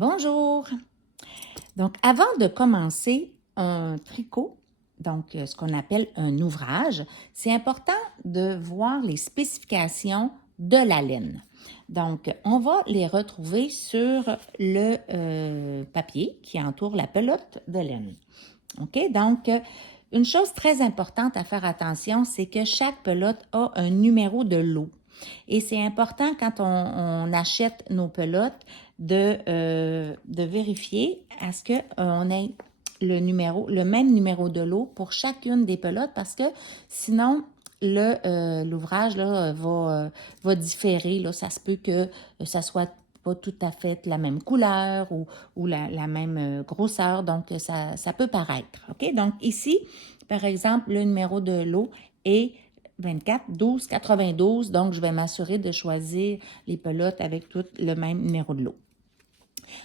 Bonjour! Donc, avant de commencer un tricot, donc ce qu'on appelle un ouvrage, c'est important de voir les spécifications de la laine. Donc, on va les retrouver sur le papier qui entoure la pelote de laine. OK? Donc, une chose très importante à faire attention, c'est que chaque pelote a un numéro de lot. Et c'est important quand on achète nos pelotes de vérifier à ce qu'on ait le même numéro de lot pour chacune des pelotes parce que sinon, l'ouvrage va différer. Là. Ça se peut que ça soit pas tout à fait la même couleur ou la même grosseur. Donc, ça peut paraître. OK? Donc, ici, par exemple, le numéro de lot est 24, 12, 92. Donc, je vais m'assurer de choisir les pelotes avec tout le même numéro de lot.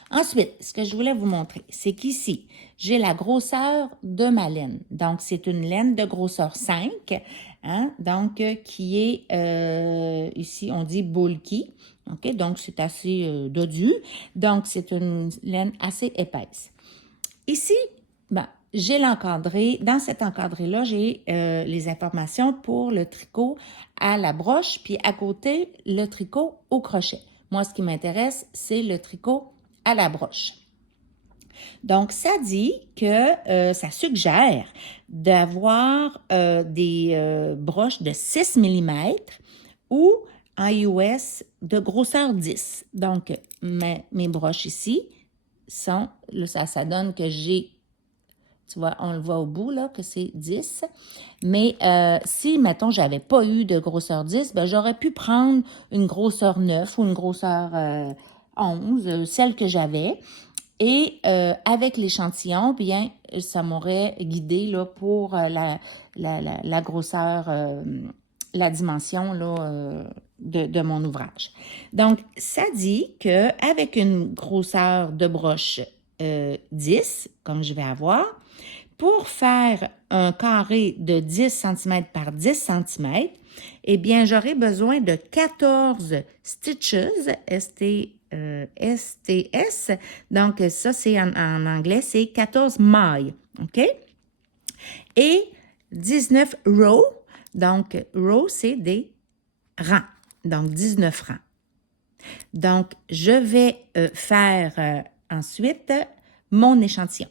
Ensuite, ce que je voulais vous montrer, c'est qu'ici, j'ai la grosseur de ma laine. Donc, c'est une laine de grosseur 5, hein, donc qui est, ici, on dit bulky. OK, donc c'est assez dodu. Donc, c'est une laine assez épaisse. Ici, ben, j'ai l'encadré. Dans cet encadré-là, j'ai les informations pour le tricot à la broche, puis à côté, le tricot au crochet. Moi, ce qui m'intéresse, c'est le tricot à la broche. Donc, ça dit que ça suggère d'avoir des broches de 6 mm ou en US de grosseur 10. Donc, mes broches ici sont, là, ça donne que j'ai, tu vois, on le voit au bout, là, que c'est 10. Mais si, mettons, j'avais pas eu de grosseur 10, ben, j'aurais pu prendre une grosseur 9 ou une grosseur 11, celle que j'avais. Et avec l'échantillon, bien, ça m'aurait guidé là, pour la grosseur, la dimension là, de mon ouvrage. Donc, ça dit qu'avec une grosseur de broche 10, comme je vais avoir, pour faire un carré de 10 cm par 10 cm, eh bien, j'aurai besoin de 14 stitches, STS. Donc, ça, c'est en anglais, c'est 14 mailles, OK? Et 19 rows. Donc, rows, c'est des rangs. Donc, 19 rangs. Donc, je vais faire ensuite mon échantillon.